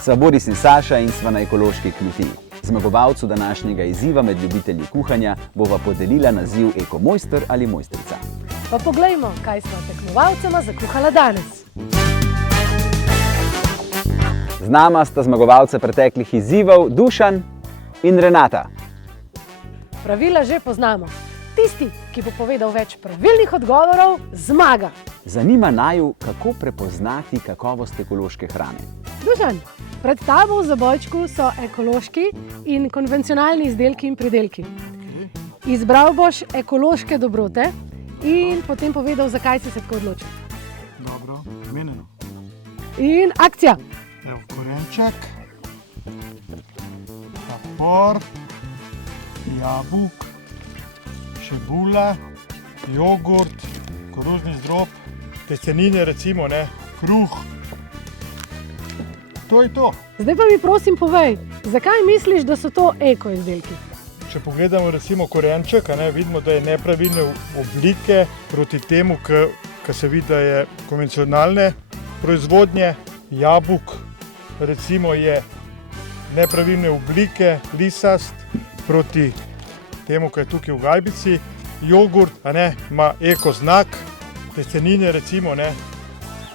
Sva Boris in Saša in sva na ekološki kmetiji. Zmagovalcu današnjega izziva med ljubitelji kuhanja bova podelila naziv ekomojster ali mojstrica. Pa poglejmo, kaj smo tekmovalcema zakuhala danes. Z nama sta zmagovalca preteklih izzivov Dušan in Renata. Pravila že poznamo. Tisti, ki bo povedal več pravilnih odgovorov, zmaga. Zanima naju, kako prepoznati kakovost ekološke hrane. Dušan, pred tabo v zabojčku so ekološki in konvencionalni izdelki in pridelki. Izbral boš ekološke dobrote in potem povedal, zakaj si se tako odločil. Dobro, menjeno. In akcija! Evo, korenček, kapor, jabolk, čebula, jogurt, koruzni zdrob, testenine recimo, kruh. To je to. Zdaj pa mi prosim povej, zakaj misliš, da so to eko izdelki? Če pogledamo recimo korenček, vidimo, da je nepravilne oblike proti temu, ki se vidi, da je konvencionalne proizvodnje. Jabolk recimo je nepravilne oblike, lisast, proti temu, ki je tukaj v gajbici. Jogurt ima eko znak, testenine recimo,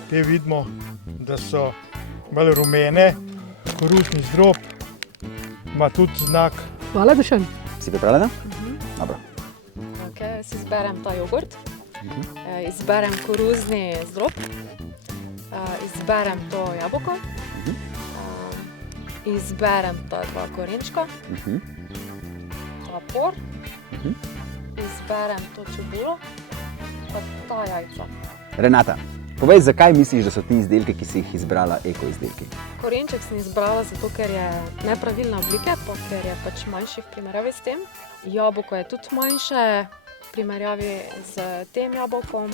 te vidimo, da so bolj rumene, koruzni zdrob ima tudi znak. Hvala, Dušan. Si pripravljena? Dobro. Okay, si izberem ta jogurt, izberem koruzni zdrob, izberem to jabolko, izberem ta dva korenčka, kapor, izberem to čebulo, pa ta jajca. Renata, povej, zakaj misliš, da so ti izdelki, ki si jih izbrala, eko izdelki? Korenček sem izbrala zato, ker je nepravilne oblike, pa ker je pač manjši v primerjavi s tem. Jabolko je tudi manjše v primerjavi z tem jabolkom.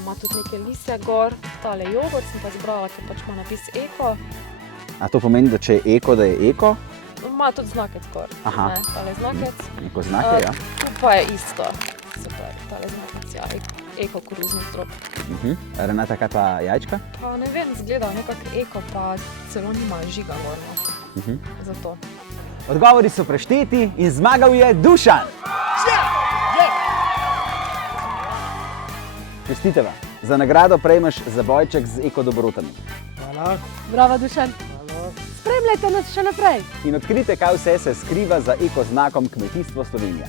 Ima tudi neke listje gor. Tale jogurt sem pa izbrala, ker pač ima napis eko. A to pomeni, da če je eko, da je eko? Ima tudi znakec gor. Aha. Tale znakec. Neko znake, ja. Tu pa je isto. Super, tale znakec, ja. Eko koruzni zdrob. Renata, kaj pa jajčka? Pa ne vem, izgleda nekako eko, pa celo nima žiga gorno. Zato. Odgovori so prešteti in zmagal je Dušan! Čestitava. Za nagrado prejmeš zabojček z eko dobrotami. Hvala. Bravo, Dušan. Spremljajte nas še naprej. In odkrite, kaj vse se skriva za eko znakom Kmetijstvo Slovenija.